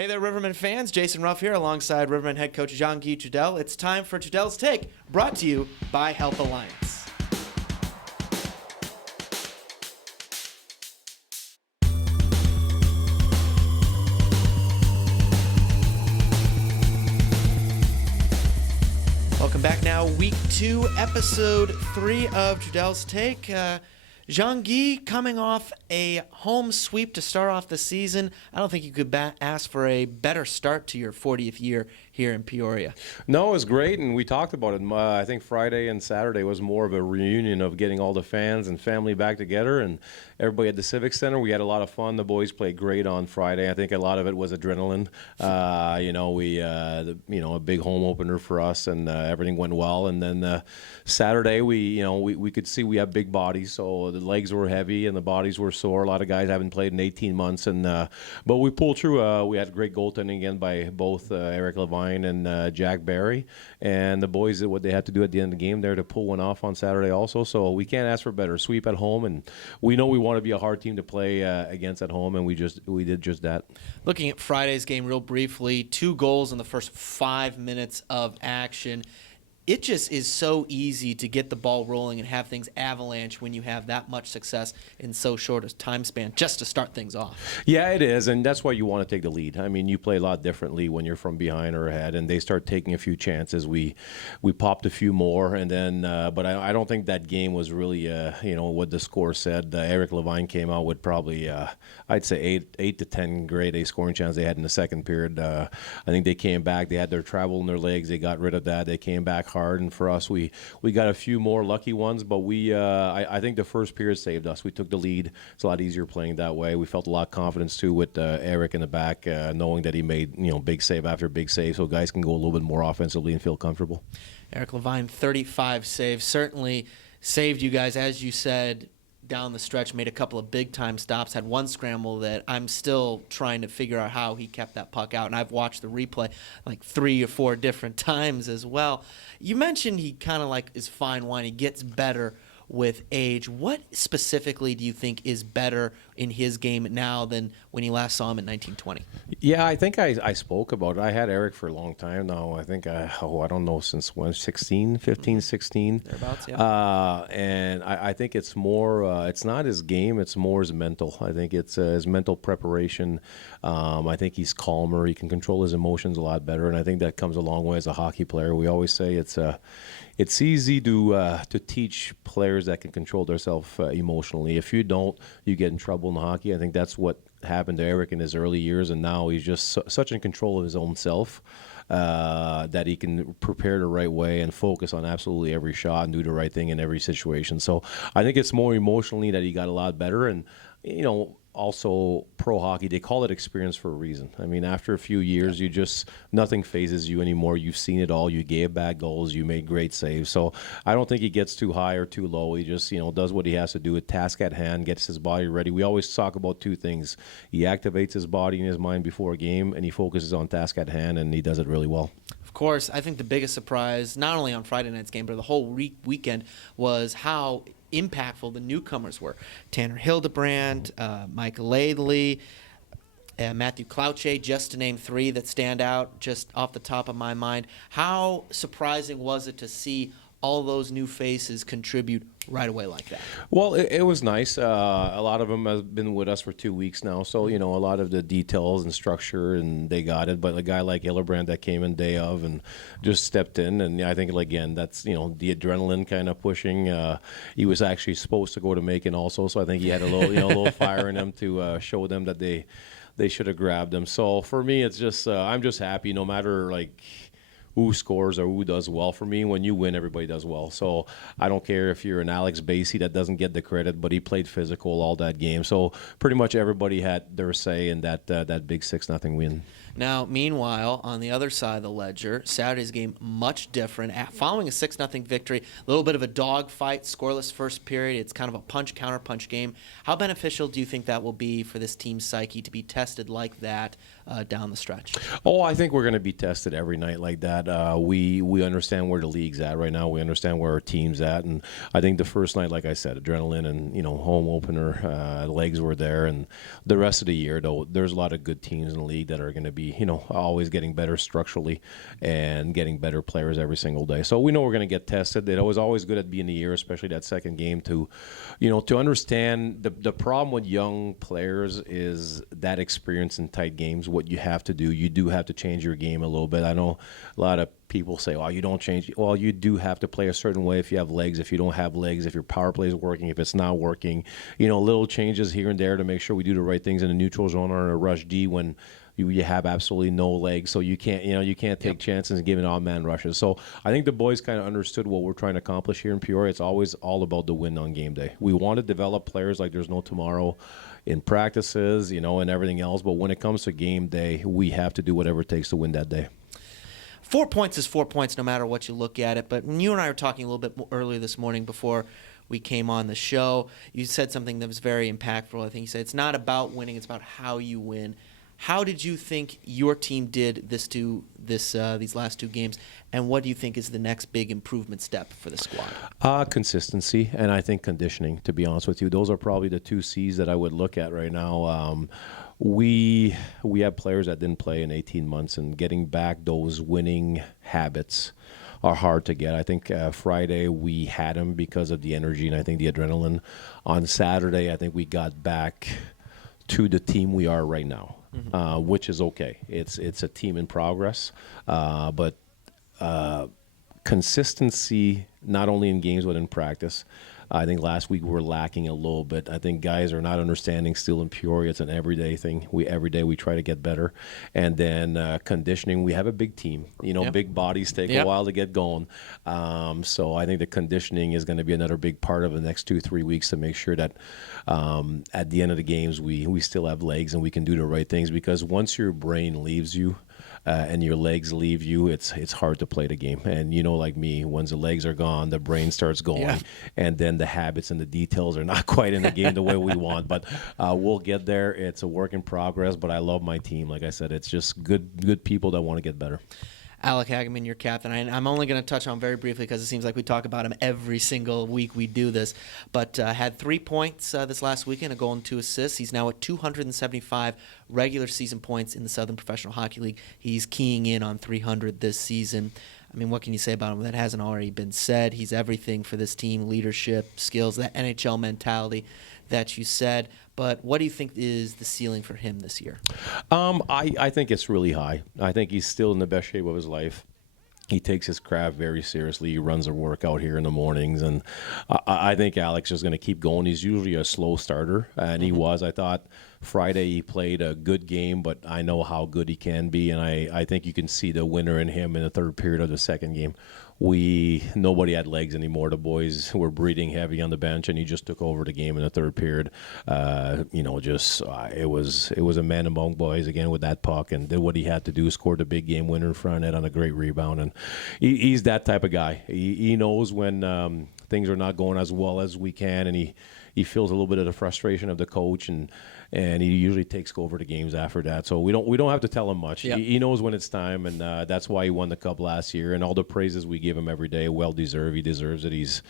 Hey there, Rivermen fans. Jason Ruff here alongside Rivermen head coach Jean-Guy Trudel. It's time for Trudel's Take, brought to you by Health Alliance. Welcome back now, week 2, episode 3 of Trudel's Take. Jean-Guy coming off a home sweep to start off the season. I don't think you could ask for a better start to your 40th year here in Peoria. No, it was great, and we talked about it. I think Friday and Saturday was more of a reunion of getting all the fans and family back together, and everybody at the Civic Center. We had a lot of fun. The boys played great on Friday. I think a lot of it was adrenaline. A big home opener for us, and everything went well. And then Saturday, we could see we have big bodies, so the legs were heavy and the bodies were sore. A lot of guys haven't played in 18 months, but we pulled through. We had great goaltending again by both Eric Levine and Jack Barry, and the boys did what they had to do at the end of the game there to pull one off on Saturday also. So we can't ask for better. Sweep at home, and we know we want to be a hard team to play against at home, and we did just that. Looking at Friday's game real briefly, 2 goals in the first 5 minutes of action. It just is so easy to get the ball rolling and have things avalanche when you have that much success in so short a time span just to start things off. Yeah, it is, and that's why you want to take the lead. I mean, you play a lot differently when you're from behind or ahead, and they start taking a few chances. We popped a few more, and then but I don't think that game was really what the score said. Eric Levine came out with probably I'd say 8 to 10 grade A scoring chances they had in the second period. I think they came back. They had their travel in their legs. They got rid of that. They came back hard. And for us, we got a few more lucky ones, but I think the first period saved us. We took the lead. It's a lot easier playing that way. We felt a lot of confidence too with Eric in the back, knowing that he made big save after big save, so guys can go a little bit more offensively and feel comfortable. Eric Levine, 35 saves, certainly saved you guys, as you said, down the stretch, made a couple of big-time stops, had one scramble that I'm still trying to figure out how he kept that puck out, and I've watched the replay like 3 or 4 different times as well. You mentioned he kind of like is fine wine. He gets better with age. What specifically do you think is better in his game now than when you last saw him in 1920? Yeah, I think I spoke about it. I had Eric for a long time now. I think, I don't know, since when, 15, 16? Thereabouts, yeah. And I think it's more, it's not his game, it's more his mental. I think it's his mental preparation. I think he's calmer. He can control his emotions a lot better, and I think that comes a long way as a hockey player. We always say it's easy to teach players that can control themselves emotionally. If you don't, you get in trouble in hockey. I think that's what happened to Eric in his early years, and now he's just such in control of his own self that he can prepare the right way and focus on absolutely every shot and do the right thing in every situation. So I think it's more emotionally that he got a lot better, and also pro hockey, they call it experience for a reason. I mean, after a few years, nothing phases you anymore. You've seen it all. You gave back goals. You made great saves. So I don't think he gets too high or too low. He just, does what he has to do, a task at hand, gets his body ready. We always talk about 2 things. He activates his body and his mind before a game, and he focuses on task at hand, and he does it really well. Of course, I think the biggest surprise, not only on Friday night's game, but the whole weekend, was how impactful the newcomers were. Tanner Hildebrand, Mike Laidley, Matthew Clouche, just to name 3 that stand out just off the top of my mind. How surprising was it to see all those new faces contribute right away like that? Well, it was nice. A lot of them have been with us for 2 weeks now, so a lot of the details and structure, and they got it. But a guy like Hildebrand that came in day of and just stepped in, and I think again that's the adrenaline kind of pushing. He was actually supposed to go to Macon also, so I think he had a little little fire in him to show them that they should have grabbed him. So for me, it's just I'm just happy no matter who scores or who does well. For me, when you win, everybody does well. So I don't care if you're an Alex Basie that doesn't get the credit, but he played physical all that game. So pretty much everybody had their say in that big 6-0 win. Now, meanwhile, on the other side of the ledger, Saturday's game much different. Following a 6-0 victory, a little bit of a dogfight, scoreless first period. It's kind of a punch-counter-punch game. How beneficial do you think that will be for this team's psyche to be tested like that down the stretch? Oh, I think we're going to be tested every night like that. that. We understand where the league's at right now. We understand where our team's at, and I think the first night, like I said, adrenaline and home opener, legs were there, and the rest of the year though, there's a lot of good teams in the league that are going to be always getting better structurally and getting better players every single day. So we know we're going to get tested. It was always good at the beginning of the year, especially that second game, to understand the problem with young players is that experience in tight games. What you have to do, you do have to change your game a little bit. I know a lot of people say, well, you don't change. Well, you do have to play a certain way if you have legs, if you don't have legs, if your power play is working, if it's not working. Little changes here and there to make sure we do the right things in the neutral zone or in a rush D when you have absolutely no legs, so you can't take chances and give it on man rushes. So I think the boys kind of understood what we're trying to accomplish here in Peoria. It's always all about the win on game day. We want to develop players like there's no tomorrow in practices, and everything else. But when it comes to game day, we have to do whatever it takes to win that day. 4 points is 4 points no matter what you look at it. But when you and I were talking a little bit earlier this morning before we came on the show, you said something that was very impactful. I think you said it's not about winning, it's about how you win. How did you think your team did these last two games, and what do you think is the next big improvement step for the squad? Consistency, and I think conditioning, to be honest with you. Those are probably the two C's that I would look at right now. We have players that didn't play in 18 months, and getting back those winning habits are hard to get. I think Friday we had them because of the energy and I think the adrenaline. On Saturday, I think we got back to the team we are right now. Which is okay. It's a team in progress, but consistency not only in games but in practice. I think last week we were lacking a little bit. I think guys are not understanding still in Peoria. It's an everyday thing. Every day we try to get better. And then conditioning, we have a big team. Big bodies take a while to get going. So I think the conditioning is going to be another big part of the next 2-3 weeks to make sure that at the end of the games we still have legs and we can do the right things, because once your brain leaves you, and your legs leave you, it's hard to play the game. And like me, once the legs are gone, the brain starts going, and then the habits and the details are not quite in the game the way we want. But we'll get there. It's a work in progress, but I love my team. Like I said, it's just good people that want to get better. Alec Hageman, your captain. I'm only going to touch on very briefly because it seems like we talk about him every single week we do this. But had 3 points this last weekend, a goal and 2 assists. He's now at 275 regular season points in the Southern Professional Hockey League. He's keying in on 300 this season. I mean, what can you say about him that hasn't already been said? He's everything for this team: leadership, skills, that NHL mentality that you said. But what do you think is the ceiling for him this year? I think it's really high. I think he's still in the best shape of his life. He takes his craft very seriously. He runs a workout here in the mornings, and I think Alex is going to keep going. He's usually a slow starter, and he was. I thought Friday he played a good game, but I know how good he can be, and I think you can see the winner in him in the third period of the second game. Nobody had legs anymore. The boys were breathing heavy on the bench, and he just took over the game in the third period. It was a man among boys again with that puck, and did what he had to do. Scored the big game winner in front of net on a great rebound, and he's that type of guy. He knows when things are not going as well as we can, and he feels a little bit of the frustration of the coach, and he usually takes over the games after that. So we don't have to tell him much. Yep. He knows when it's time, and that's why he won the cup last year. And all the praises we give him every day, well deserved. He deserves it.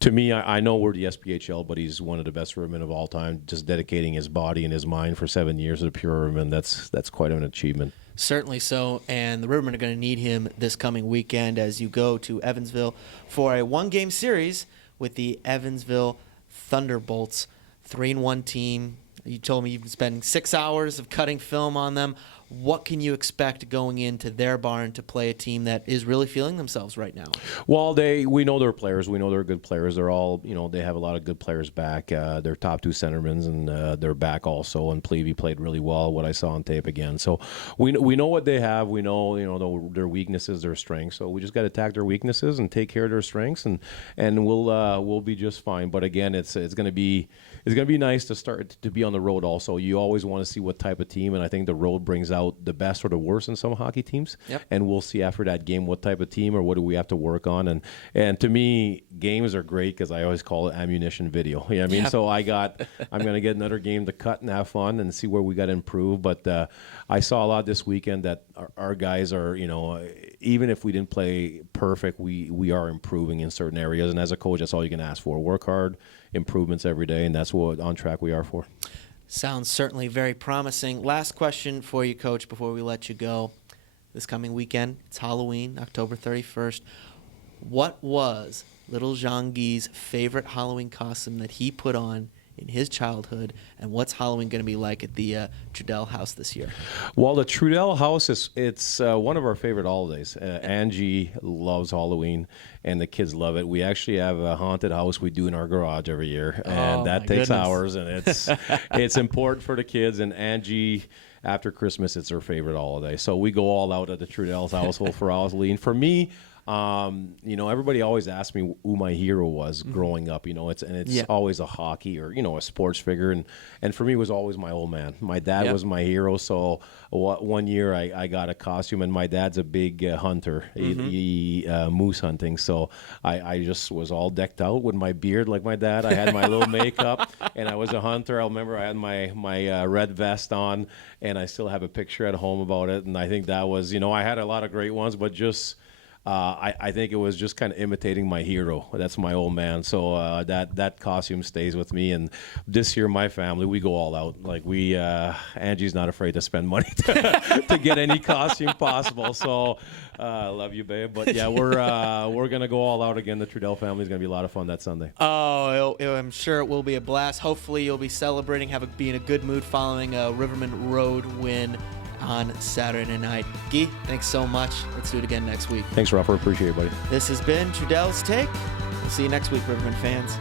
To me, I know we're the SPHL, but he's one of the best Rivermen of all time. Just dedicating his body and his mind for 7 years to the pure Rivermen, that's quite an achievement. Certainly so, and the Rivermen are going to need him this coming weekend as you go to Evansville for a one-game series with the Evansville Thunderbolts. 3-1 team. You told me you've been spending 6 hours of cutting film on them. What can you expect going into their barn to play a team that is really feeling themselves right now? Well, we know they're players. We know they're good players. They're all, they have a lot of good players back. Their top 2 centermen, and they're back also. And Plevey played really well, what I saw on tape again. So we know what they have. We know, their weaknesses, their strengths. So we just got to attack their weaknesses and take care of their strengths, and we'll be just fine. But again, it's going to be nice to start to be on the road also. You always want to see what type of team, and I think the road brings out the best or the worst in some hockey teams. Yep. And we'll see after that game what type of team or what do we have to work on. And to me, games are great because I always call it ammunition video. You know what I mean? Yep. So I'm going to get another game to cut and have fun and see where we got to improve. But I saw a lot this weekend that our guys are, even if we didn't play perfect, we are improving in certain areas. And as a coach, that's all you can ask for. Work hard, improvements every day, and that's what on track we are for. Sounds certainly very promising. Last question for you, Coach, before we let you go. This coming weekend, it's Halloween, October 31st. What was little Jean-Guy's favorite Halloween costume that he put on in his childhood, and what's Halloween going to be like at the Trudel house this year? Well, the Trudel house it's one of our favorite holidays. Angie loves Halloween, and the kids love it. We actually have a haunted house we do in our garage every year, and that takes hours, and it's important for the kids. And Angie, after Christmas, it's her favorite holiday. So we go all out at the Trudel's household for Halloween. For me, everybody always asks me who my hero was growing up. It's always a hockey or a sports figure, and for me it was always my old man. My dad was my hero. So one year I got a costume, and my dad's a big hunter. He moose hunting. So I just was all decked out with my beard like my dad. I had my little makeup, and I was a hunter. I remember I had my red vest on, and I still have a picture at home about it. And I think that was I had a lot of great ones, but just. I think it was just kind of imitating my hero. That's my old man. So that costume stays with me. And this year, my family, we go all out. Like Angie's not afraid to spend money to get any costume possible. So I love you, babe. But yeah, we're gonna go all out again. The Trudel family is gonna be a lot of fun that Sunday. Oh, I'm sure it will be a blast. Hopefully, you'll be celebrating, be in a good mood following a Rivermen road win on Saturday night. Guy, thanks so much. Let's do it again next week. Thanks, Ruffer. Appreciate it, buddy. This has been Trudel's Take. We'll see you next week, Rivermen fans.